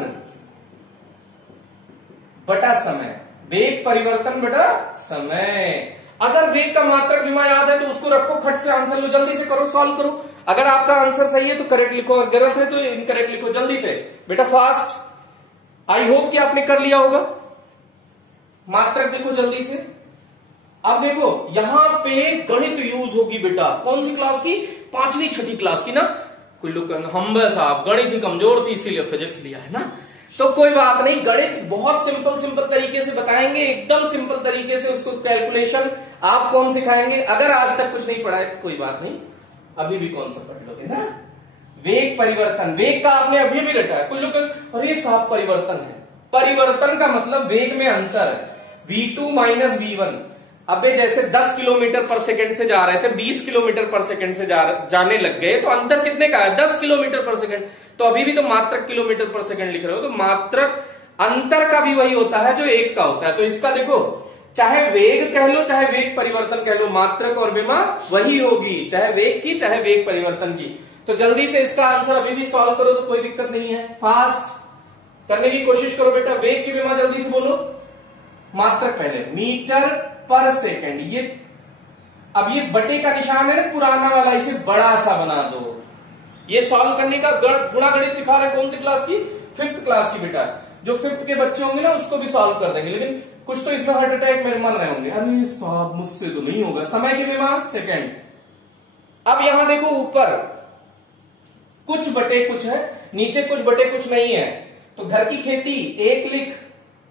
बटा समय। वेग परिवर्तन बटा समय। अगर वेग का मात्रक विमा याद है तो उसको रखो, खट से आंसर लो, जल्दी से करो, सॉल्व करो। अगर आपका आंसर सही है तो करेक्ट लिखो, अगर गलत है तो इनकरेक्ट लिखो, जल्दी से बेटा फास्ट। आई होप कि आपने कर लिया होगा। मात्रक देखो जल्दी से। अब देखो यहां पे गणित यूज होगी बेटा, कौन सी क्लास की, 5वीं 6ठी क्लास की ना। कोई लोग हम साहब गणित ही कमजोर थी इसीलिए फिजिक्स लिया है ना, तो कोई बात नहीं, गणित बहुत सिंपल तरीके से बताएंगे, एकदम सिंपल तरीके से उसको कैलकुलेशन आपको हम सिखाएंगे। अगर आज तक कुछ नहीं पढ़ा है तो कोई बात नहीं, अभी भी कौन सा पढ़ लोगे ना। वेग परिवर्तन, वेग का आपने अभी भी रटा है। कुछ लोग अरे साहब परिवर्तन है, परिवर्तन का मतलब वेग में अंतर है, v2 माइनस v1। अबे जैसे 10 किलोमीटर पर सेकंड से जा रहे थे 20 किलोमीटर पर सेकंड से जाने लग गए, तो अंतर कितने का है? 10 किलोमीटर पर सेकंड। तो अभी भी तो मात्रक किलोमीटर पर सेकंड लिख रहे हो, तो मात्रक अंतर का भी वही होता है जो एक का होता है। तो इसका देखो, चाहे वेग कह लो चाहे वेग परिवर्तन कह लो, मात्रक और विमा वही होगी, चाहे वेग की चाहे वेग परिवर्तन की। तो जल्दी से इसका आंसर अभी भी सॉल्व करो तो कोई दिक्कत नहीं है, फास्ट करने की कोशिश करो बेटा। वेग की विमा जल्दी से बोलो, मात्रक पहले मीटर पर सेकंड। ये अब ये बटे का निशान है ना पुराना वाला, इसे बड़ा सा बना दो। ये सॉल्व करने का गुणा गणित सिखा रहे कौन सी क्लास की? 5th क्लास की बेटा। जो 5th के बच्चे होंगे ना उसको भी सॉल्व कर देंगे, लेकिन कुछ तो इसमें हार्ट अटैक मेरे मन रहे होंगे, अरे साहब मुझसे तो नहीं होगा। समय की विमा सेकंड। अब यहां देखो ऊपर कुछ बटे कुछ है, नीचे कुछ बटे कुछ नहीं है। तो घर की खेती 1 लिख,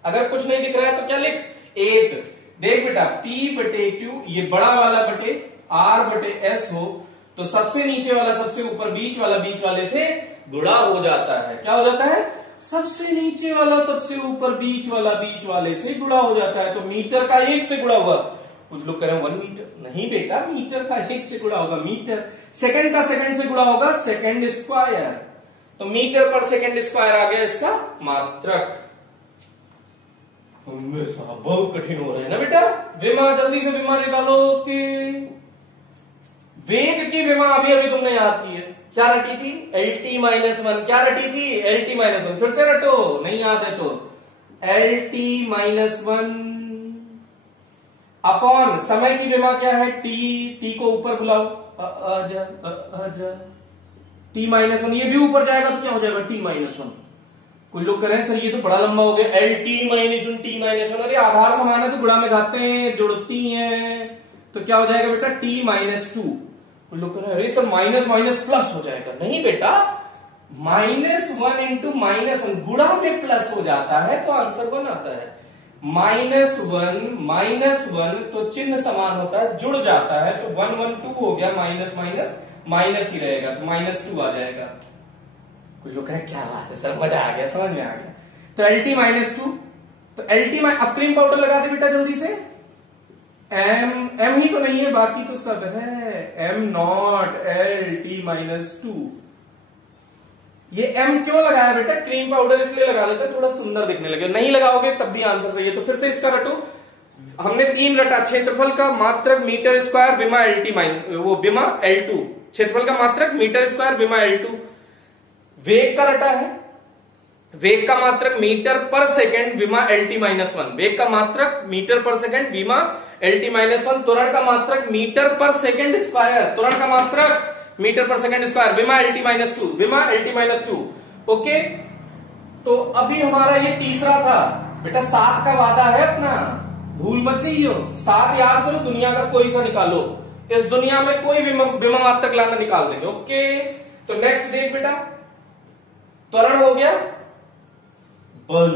अगर कुछ नहीं दिख रहा है तो क्या लिख? 1। देख बेटा P बटे Q, ये बड़ा वाला बटे R बटे S हो तो सबसे नीचे वाला सबसे ऊपर, बीच वाला बीच वाले से गुणा हो जाता है। क्या हो जाता है? सबसे नीचे वाला सबसे ऊपर, बीच वाला बीच वाले से गुणा हो जाता है। तो मीटर का 1 से गुणा हुआ। कुछ लोग कह रहे हैं 1 मीटर, नहीं बेटा मीटर का 1 से गुणा होगा मीटर। सेकंड का सेकंड से गुणा होगा सेकंड स्क्वायर। तो मीटर पर सेकंड स्क्वायर आ गया इसका मात्रक। साहब बहुत कठिन हो रहा है ना बेटा। विमा जल्दी से विमा निकालो कि वेग की विमा अभी अभी तुमने याद की है, क्या रटी थी? LT minus 1। क्या रटी थी? LT minus 1। फिर से रटो, नहीं याद है तो LT माइनस 1 अपॉन समय की विमा क्या है? T को ऊपर बुलाओ, आजा T माइनस 1। ये भी ऊपर जाएगा तो क्या हो जाएगा? T minus 1। कुछ लोग कह रहे हैं सर ये तो बड़ा लंबा हो गया, LT माइनस 1 T माइनस 1। अरे आधार समान है तो गुणा में घाते हैं, जुड़ती हैं, तो क्या हो जाएगा बेटा? T minus 2। कुछ लोग कह रहे हैं अरे सर माइनस माइनस प्लस हो जाएगा। नहीं बेटा, -1 इंटू -1 गुणा में प्लस हो जाता है तो आंसर 1 आता है। -1 तो चिन्ह समान होता है, जुड़ जाता है, तो 1 1 2 हो गया, माइनस माइनस माइनस ही रहेगा, तो -2 आ जाएगा। कुछ लोग कहें क्या बात है सर, मजा आ गया, समझ में आ गया। तो LT माइनस 2, तो LT अब क्रीम पाउडर लगा दे बेटा जल्दी से। M ही तो नहीं है, बाकी तो सब है। M not LT minus 2। ये M क्यों लगाया बेटा? क्रीम पाउडर इसलिए लगा देते हैं थोड़ा सुंदर दिखने लगे, नहीं लगाओगे तब भी आंसर सही है। तो फिर से इसका रटो, हमने 3 रटा, क्षेत्रफल का मात्रक मीटर स्क्वायर विमा LT वो विमा L2। क्षेत्रफल का मात्रक मीटर स्क्वायर विमा L2। वेग का रटा है, वेग का मात्रक मीटर पर सेकंड विमा LT माइनस 1। वेग का मात्रक मीटर पर सेकंड विमा LT माइनस 1। त्वरण का मात्रक मीटर पर सेकंड स्क्वायर, त्वरण का मात्रक मीटर पर सेकंड स्क्वायर विमा LT माइनस 2, विमा LT माइनस 2। ओके, तो अभी हमारा ये तीसरा था बेटा। 7 का वादा है अपना, भूल मत जाइयो। 7 याद करो, दुनिया का कोई सा निकालो, इस दुनिया में कोई विमा मात्रक लाना निकाल देंगे। ओके, तो नेक्स्ट देख बेटा, त्वरण हो गया, बल।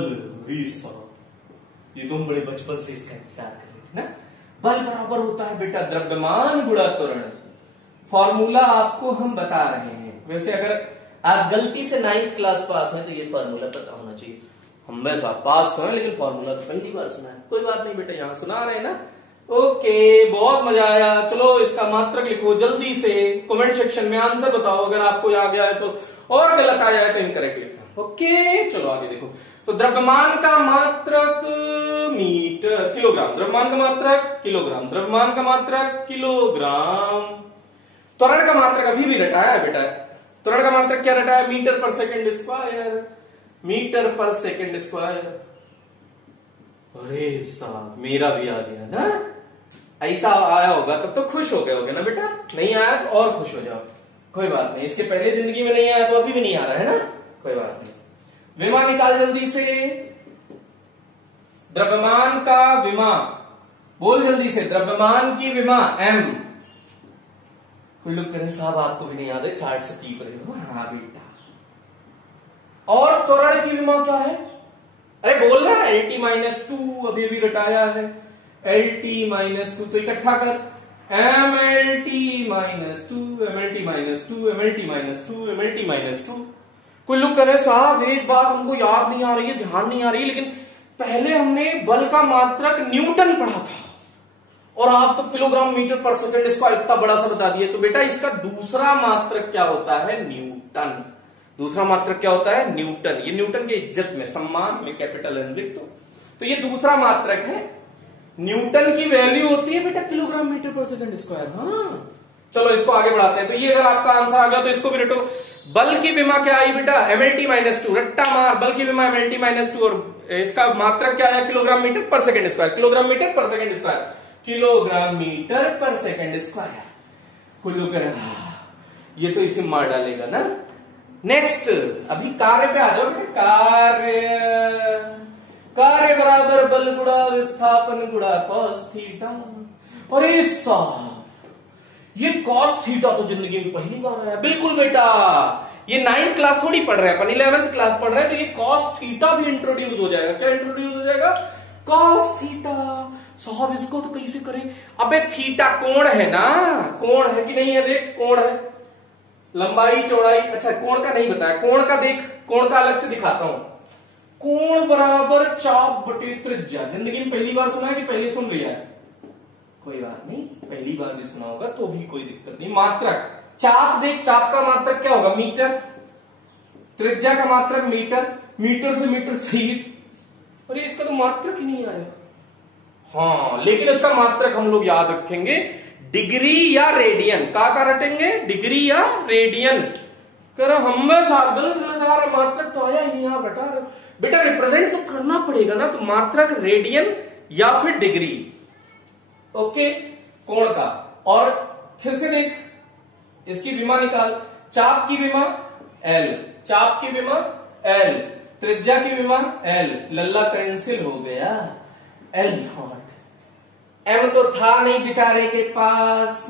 ये तुम बड़े बचपन से इसका इंतजार कर रहे थे ना। बल बराबर होता है बेटा द्रव्यमान गुणा त्वरण। फॉर्मूला आपको हम बता रहे हैं। वैसे अगर आप गलती से 9th क्लास पास हैं तो ये फॉर्मूला पता होना चाहिए। हम वैसा पास तो है लेकिन फॉर्मूला तो पहली बार सुना है। कोई बात नहीं बेटा, यहां सुना रहे हैं ना। ओके, बहुत मजा आया। चलो इसका मात्रक लिखो जल्दी से, कमेंट सेक्शन में आंसर बताओ अगर आपको आ गया है तो, और गलत आ जाए तो इनकरेक्ट लिखना। ओके, चलो आगे देखो। तो द्रव्यमान का मात्रक मीटर, किलोग्राम। द्रव्यमान का मात्रक किलोग्राम, द्रव्यमान का मात्रक किलोग्राम। त्वरण का मात्रक अभी भी रटाया है बेटा। त्वरण का मात्रक क्या रटाया? मीटर पर सेकंड स्क्वायर, मीटर पर सेकंड स्क्वायर। अरे साहब मेरा भी आ गया ना। ऐसा आया होगा तब तो खुश हो गए होगे ना बेटा, नहीं आया तो और खुश हो जाओ। कोई बात नहीं, इसके पहले जिंदगी में नहीं आया तो अभी भी नहीं आ रहा है ना, कोई बात नहीं। विमा निकाल जल्दी से, द्रव्यमान का विमा बोल जल्दी से। द्रव्यमान की विमा M। कोई लोग कह रहे साहब आपको भी नहीं याद है, चार्ट से टीप रहे हो। हाँ बेटा। और त्वरण की विमा क्या है? अरे बोल रहा है LT माइनस 2, अभी अभी घटाया है। एल टी माइनस टू, तो इकट्ठा कर M L T minus two, M L T minus two, M L T minus two, M L T minus two. कोई लोग कह रहे साहब एक बात हमको याद नहीं आ रही है, ध्यान नहीं आ रही है, लेकिन पहले हमने बल का मात्रक न्यूटन पढ़ा था और आप तो किलोग्राम मीटर पर सेकंड स्क्वायर इतना बड़ा सा बता दिए। तो बेटा इसका दूसरा मात्रक क्या होता है? न्यूटन। दूसरा मात्रक क्या होता है? न्यूटन। ये न्यूटन के इज्जत में, सम्मान में कैपिटल एन लिख दो। तो ये दूसरा मात्रक है। न्यूटन की वैल्यू होती है बेटा किलोग्राम मीटर पर सेकंड स्क्वायर। हाँ चलो इसको आगे बढ़ाते हैं। तो ये अगर आपका आंसर आ गया तो इसको भी रटो। बल की विमा क्या आई बेटा? MLT minus two. रट्टा मार, बल की विमा एमएलटी माइनस टू और इसका मात्रक क्या आया? किलोग्राम मीटर पर सेकंड स्क्वायर। किलोग्राम मीटर पर सेकंड स्क्वायर, किलोग्राम मीटर पर सेकंड स्क्वायर। कुल्लू कर ये तो इसे मार डालेगा ना। नेक्स्ट अभी कार्य पे आ जाओ बेटा। कार्य बराबर बल गुणा विस्थापन गुणा कॉस थीटा। अरे साहब ये कॉस थीटा तो जिंदगी में पहली बार आया। बिल्कुल बेटा, ये 9th क्लास थोड़ी पढ़ रहे हैं अपन, 11th क्लास पढ़ रहे हैं। तो ये कॉस थीटा भी इंट्रोड्यूस हो जाएगा। क्या इंट्रोड्यूस हो जाएगा? Cos theta. साहब इसको तो कैसे करें? अबे थीटा कोण है ना, कोण है कि नहीं है? देख कोण है, लंबाई चौड़ाई। अच्छा कोण का नहीं बताया, कोण का देख, कोण का अलग से दिखाता हूं। कोण बराबर चाप बटे त्रिज्या। जिंदगी में पहली बार सुना है कि पहले सुन लिया है? कोई बात नहीं, पहली बार भी सुना होगा तो भी कोई दिक्कत नहीं। मात्रक चाप देख, चाप का मात्रक क्या होगा? मीटर। त्रिज्या का मात्रक मीटर, मीटर से मीटर सहित। अरे इसका तो मात्रक ही नहीं आया। हाँ लेकिन इसका मात्रक हम लोग याद रखेंगे, डिग्री या रेडियन। का रटेंगे? डिग्री या रेडियन। कर हम मात्रक तो आया ही नहीं। यहाँ बेटा रिप्रेजेंट तो करना पड़ेगा ना, तो मात्रक रेडियन या फिर डिग्री। ओके कोण का। और फिर से देख, इसकी विमा निकाल। चाप की विमा एल, चाप की विमा एल, त्रिज्या की विमा एल। लल्ला कैंसिल हो गया, एल नॉट। एम तो था नहीं बेचारे के पास,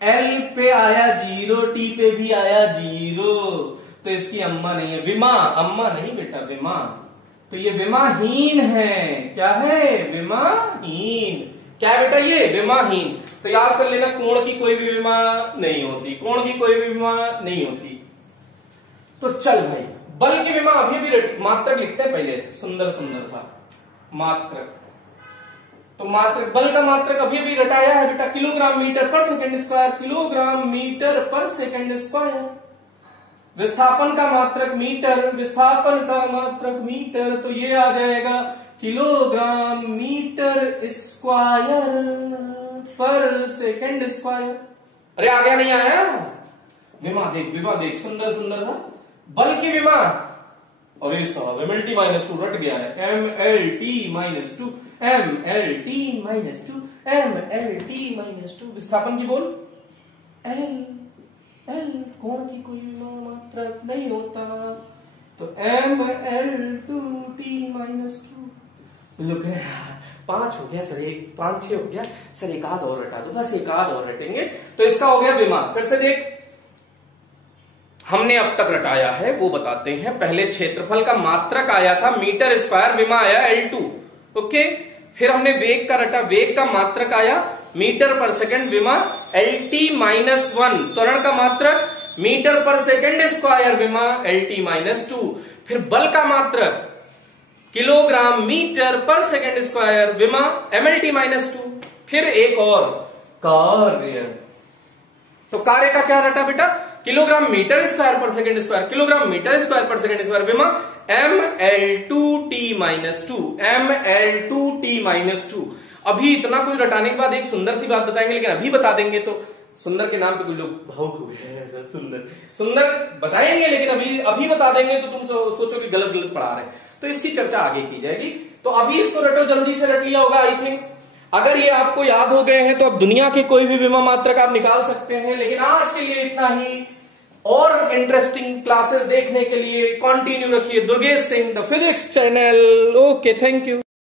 एल पे आया जीरो, टी पे भी आया जीरो, तो इसकी अम्मा नहीं है। विमा, अम्मा नहीं बेटा, विमा। तो ये विमाहीन है। क्या है? विमाहीन। क्या है बेटा? ये विमाहीन। तो याद कर लेना, कोण की कोई भी विमा नहीं होती, कोण की कोई भी विमा नहीं होती। तो चल भाई, बल की विमा अभी भी मात्रक लिखते हैं पहले, सुंदर सुंदर सा मात्रक। तो मात्रक, बल का मात्रक अभी भी रटाया है बेटा, किलोग्राम मीटर पर सेकंड स्क्वायर। किलोग्राम मीटर पर सेकंड स्क्वायर। विस्थापन का मात्रक मीटर, विस्थापन का मात्रक मीटर। तो ये आ जाएगा किलोग्राम मीटर स्क्वायर पर सेकंड स्क्वायर। अरे आ गया नहीं आया? विमा देख, विमा देख, सुंदर सुंदर सा। बल की विमा, अरे साहब M L T minus two रट गया है। M L T minus two, M L T minus two, M L T minus two. विस्थापन की बोल एल, एल कोण की कोई मात्रक नहीं होता, तो M L two T minus two. लोग 5 हो गया सर, एक 5 6 हो गया सर, एक आध और रटा दो, बस एक आध और रटेंगे। तो इसका हो गया विमा। फिर से देख, हमने अब तक रटाया है वो बताते हैं। पहले क्षेत्रफल का मात्रक आया था मीटर स्क्वायर, विमा आया L2। ओके, फिर हमने वेग का रटा, वेग का मात्रक आया मीटर पर सेकंड, विमा LT-1। त्वरण का मात्रक मीटर पर सेकंड स्क्वायर, विमा LT-2। फिर बल का मात्रक किलोग्राम मीटर पर सेकंड स्क्वायर, विमा MLT-2। फिर एक और कार्य, तो कार्य का क्या रटा बेटा? किलोग्राम मीटर स्क्वायर पर second square, kilogram metre square पर सेकंड स्क्वायर, विमा ML2T-2, ML2T-2। अभी इतना कोई रटाने के बाद एक सुंदर सी बात बताएंगे, लेकिन अभी बता देंगे तो सुंदर के नाम पे कुछ लोग भावुक हो गए। सुंदर सुंदर बताएंगे, लेकिन अभी बता देंगे तो तुम सोचो कि गलत गलत पढ़ा रहे हैं। तो इसकी चर्चा आगे की जाएगी। तो अभी इसको रटो, जल्दी से रट लिया होगा आई थिंक। अगर ये आपको याद हो गए हैं तो अब दुनिया के कोई भी विमा मात्रक आप निकाल सकते हैं। लेकिन आज के लिए इतना ही। और इंटरेस्टिंग क्लासेस देखने के लिए कंटिन्यू रखिए Durgesh Singh the physics channel. Okay, thank you.